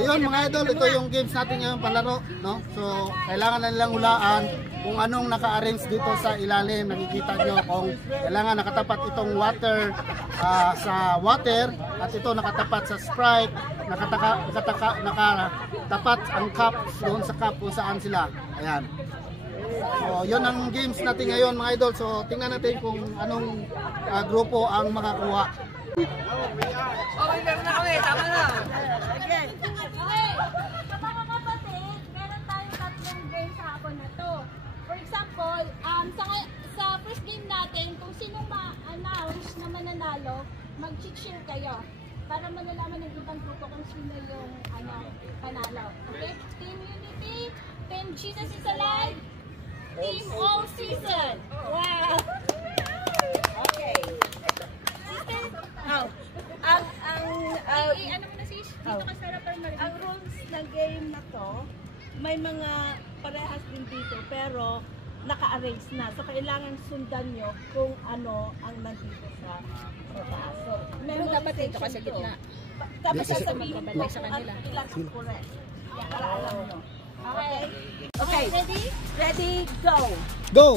So yun mga idol, ito yung games natin ngayon palaro, no? So kailangan na nilang hulaan kung anong naka-arrange dito sa ilalim. Nakikita nyo kung kailangan nakatapat itong water sa water at ito nakatapat sa Sprite, nakatapat ang cup doon sa cup kung saan sila. Ayan. So yun ang games natin ngayon mga idol. So tingnan natin kung anong grupo ang makakuha. Okay, meron na kami. Tama na. Okay. Mga kapatid, meron tayong tatlong games sa hapon na to. For example, sa first game natin, kung sinong ma-announce na mananalo, mag-cheer kayo. Para malalaman ng ibang grupo kung sino yung panalo. Okay? Team Unity, Team Jesus is Alive, Team All Season. Wow! Okay. Ano mo na sis? Dito ka sa harapan mo. Ang rules ng game na to, may mga parehas din dito pero naka-arrange na. So kailangan sundan nyo kung ano ang nandito sa taas. So, Pero dapat dito ka sa gitna. Dapat sasabihin mo magbabay sa kung kanila. ano ilang ang correct. Para alam nyo. Okay. Okay. Ready? Ready, go! Go!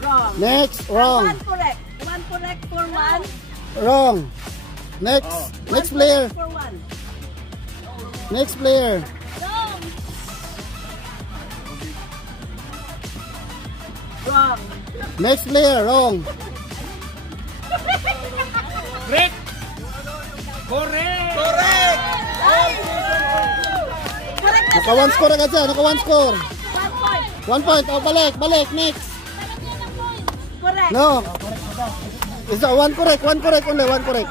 Wrong. Next, wrong. One correct. One correct for one. Wrong. Next, next player. For one. Next player. Wrong. Wrong. Next player, wrong. Correct! Correct! Correct! Correct na Naka one score agad siya, naka one score. 1 point. 1 point, oh balik, next. Correct. No. Isa, one correct only, one correct.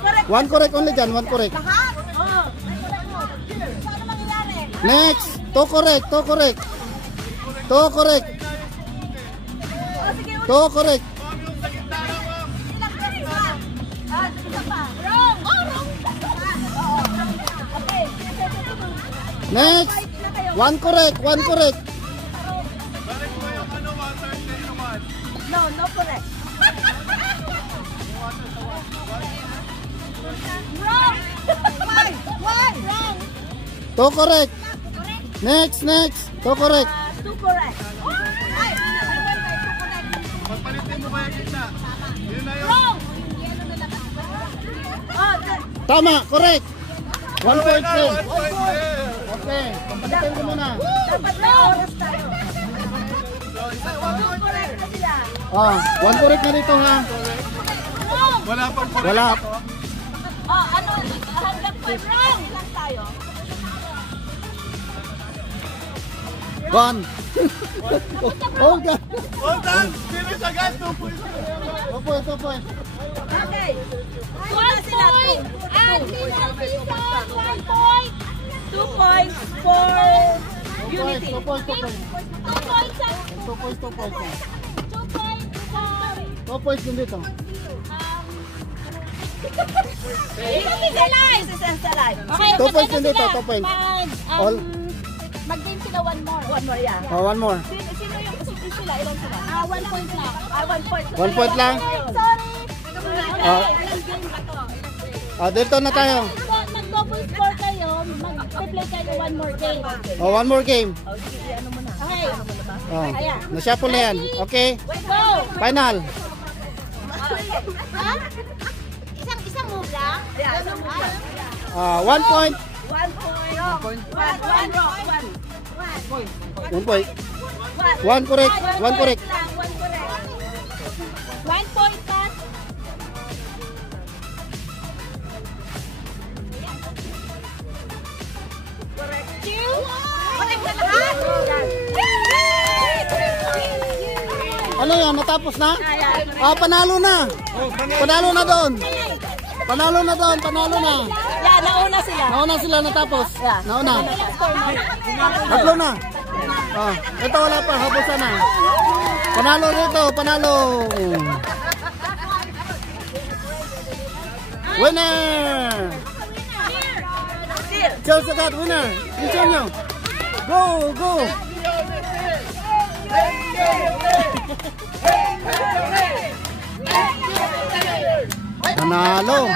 Correct. One correct only dyan, one correct. Lahat? Oo. Paano mangyayari? Next, two correct. O sige, ulit. Two correct. Ilang beses pa? Isa pa. Wrong. Oh, wrong. Oo. Okay. Next, one correct. No, no correct. Wrong. Why? Wrong. Two correct. Next, two correct. Two correct. Ay, Pagpalitin mo ba yung gitna? Yun na yun. Wrong. oh, Tama, correct. 1 point din. 1 point there. Okay, pagpalitin ko muna. dapat may oras tayo. Two correct na sila. One correct na dito ha. Wrong. Wala pang correct. Wala. Oh, ano? Hanggang point wrong lang tayo. One. Oh God. All done. Finish agad. 2 points. 2 point. Okay. 1 point. And Team All Season, 1 point. 2 points for Unity. 2 points. 2 points. 2 points. 2 points. 2 points din dito. Jesus is alive. This is alive. Okay, 2 points din magkano dito, sila? 2 points. All. Mag-game sila 1 more. One more, yeah. One more. Sino yung sila? Ilan sila? 1 point lang. 1 point. 1 point lang. Sorry. Dito na tayo. Nag-double score kayo, mag-play kayo 1 more game. One more game. Okay. Nashuffle na yan. Okay. Go! Final. Ha? Isang move lang? Yeah. 1 point. 1 point. 1 point. 1 correct. 1 correct. 1 point pass. Two. Correct na lahat. Ano yan? Natapos na? Panalo na. Panalo na doon. Panalo na. Yeah, nauna sila. Nauna sila natapos. Nauna. Tatlo na. Ito wala pa. Habusan na. Panalo rito. Panalo. Winner! Cheers agad, winner! Picture nyo! Go! Go! Nanalo.